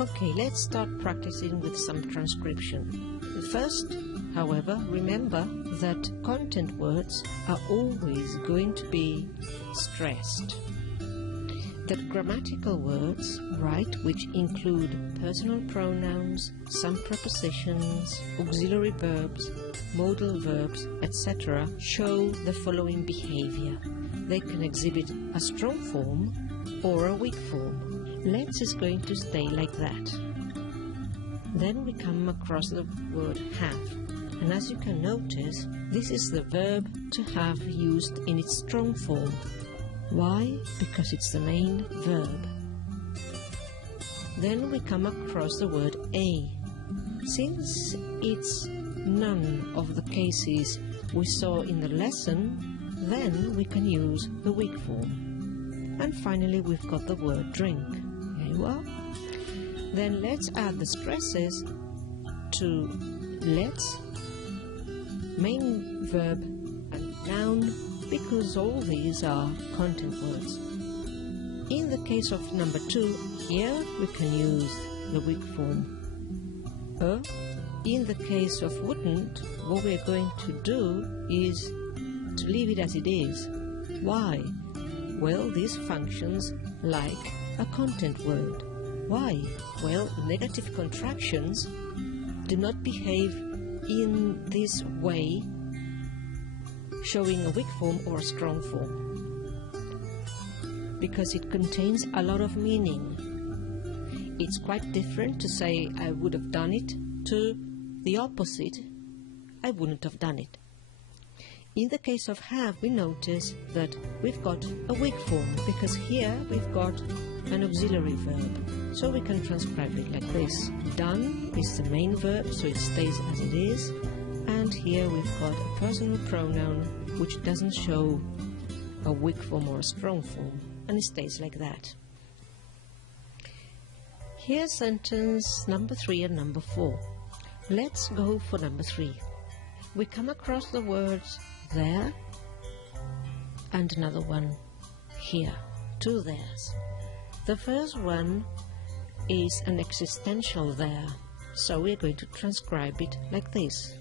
Okay, let's start practicing with some transcription. First, however, remember that content words are always going to be stressed. That grammatical words, right, which include personal pronouns, some prepositions, auxiliary verbs, modal verbs, etc., show the following behavior. They can exhibit a strong form or a weak form. Let's is going to stay like that. Then we come across the word have, and as you can notice, this is the verb to have used in its strong form. Why? Because it's the main verb. Then we come across the word a. Since it's none of the cases we saw in the lesson, then we can use the weak form. And finally we've got the word drink. Here you are. Then let's add the stresses to let's, main verb and noun, because all these are content words. In the case of number 2, here we can use the weak form In the case of wouldn't, what we're going to do is to leave it as it is. Why? Well, this functions like a content word. Why? Well, negative contractions do not behave in this way, showing a weak form or a strong form, because it contains a lot of meaning. It's quite different to say I would have done it to the opposite, I wouldn't have done it. In the case of have, we notice that we've got a weak form, because here we've got an auxiliary verb, so we can transcribe it like this. Done is the main verb, so it stays as it is, and here we've got a personal pronoun which doesn't show a weak form or a strong form, and it stays like that. Here's sentence number 3 and number 4. Let's go for number 3. We come across the words there and another one here, 2 theirs. The first one is an existential there, so we're going to transcribe it like this.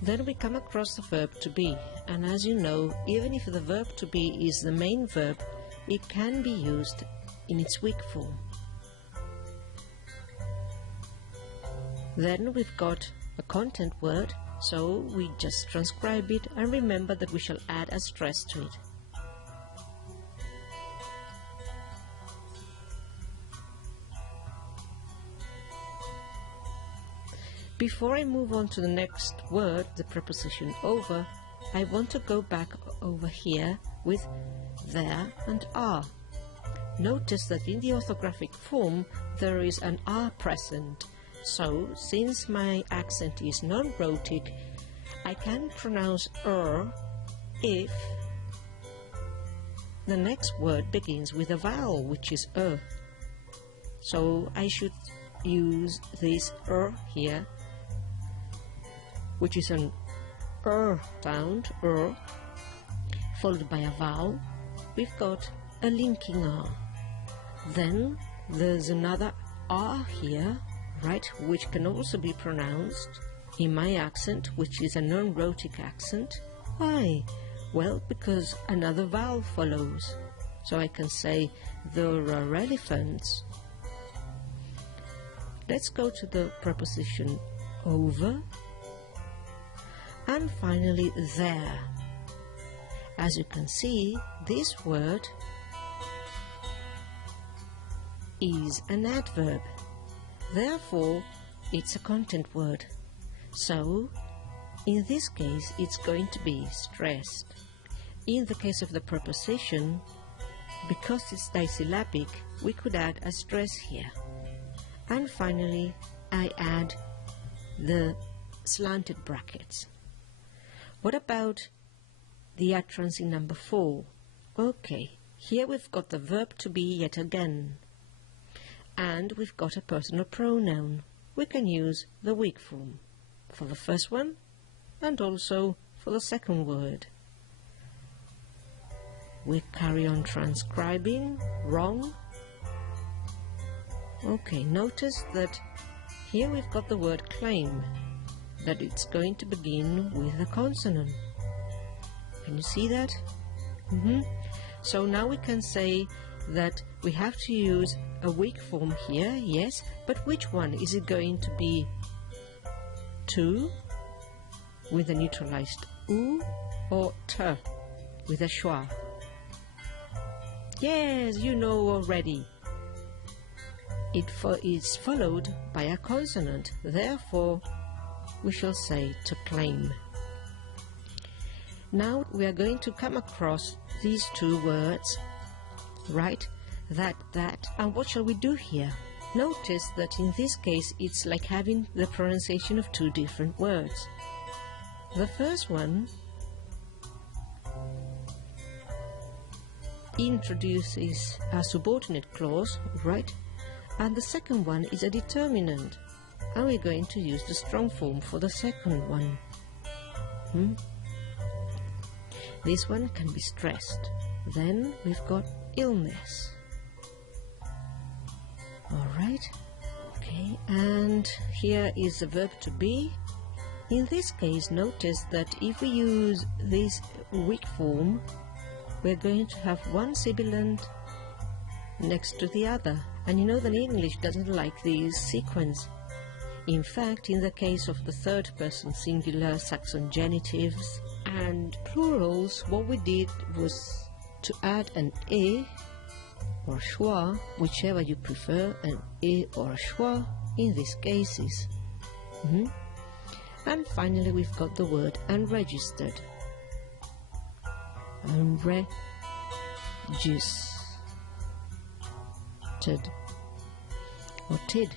Then we come across the verb to be, and as you know, even if the verb to be is the main verb, it can be used in its weak form. Then we've got a content word, so we just transcribe it, and remember that we shall add a stress to it. Before I move on to the next word, the preposition over, I want to go back over here with there and are. Notice that in the orthographic form there is an R present, so since my accent is non-rhotic, I can pronounce if the next word begins with a vowel, which is So I should use this here, which is an sound, followed by a vowel. We've got a linking R. Then there's another R here, right, which can also be pronounced in my accent, which is a non-rhotic accent. Why? Well, because another vowel follows. So I can say there are elephants. Let's go to the preposition over, and finally there. As you can see, this word is an adverb. Therefore, it's a content word. So, in this case, it's going to be stressed. In the case of the preposition, because it's disyllabic, we could add a stress here. And finally, I add the slanted brackets. What about the utterance in number 4? Okay, here we've got the verb to be yet again. And we've got a personal pronoun. We can use the weak form for the first one and also for the second word. we carry on transcribing. Wrong. Okay, notice that here we've got the word claim, that it's going to begin with a consonant. Can you see that? So now we can say that we have to use a weak form here, yes, but which one? Is it going to be to with a neutralized u, or t with a schwa? Yes, you know already. It is followed by a consonant, therefore we shall say to claim. Now we are going to come across these two words, right? That, and what shall we do here? Notice that in this case it's like having the pronunciation of two different words. The first one introduces a subordinate clause, right? And the second one is a determinant, and we're going to use the strong form for the second one. This one can be stressed. Then we've got illness. Alright, okay, and here is the verb to be. In this case, notice that if we use this weak form, we're going to have one sibilant next to the other. And you know that English doesn't like these sequence. In fact, in the case of the third person singular, Saxon genitives and plurals, what we did was to add an e or schwa, whichever you prefer, an e or a schwa in these cases. And finally we've got the word unregistered. Unregistered or tid,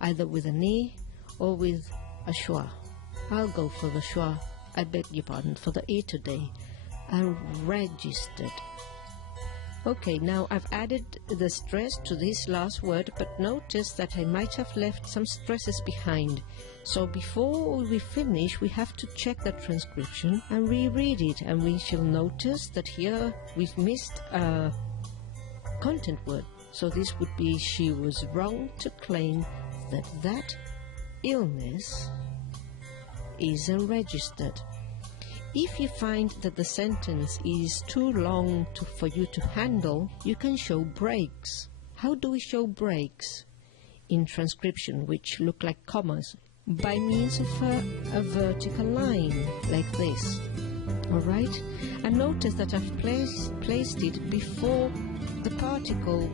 either with an e or with a schwa. I'll go for the schwa. I beg your pardon for the e today. Unregistered. Okay, now I've added the stress to this last word, but notice that I might have left some stresses behind. So before we finish, we have to check the transcription and reread it, and we shall notice that here we've missed a content word. So this would be, she was wrong to claim that illness is unregistered. If you find that the sentence is too long for you to handle, you can show breaks. How do we show breaks in transcription, which look like commas? By means of a vertical line, like this. Alright? And notice that I've placed it before the particle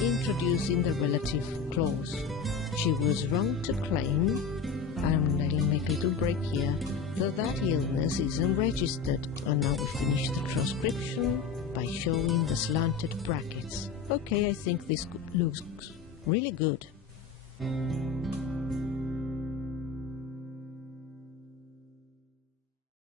introducing the relative clause. She was wrong to claim, and I'll make a little break here, that illness is unregistered. And now we finish the transcription by showing the slanted brackets. Okay, I think this looks really good.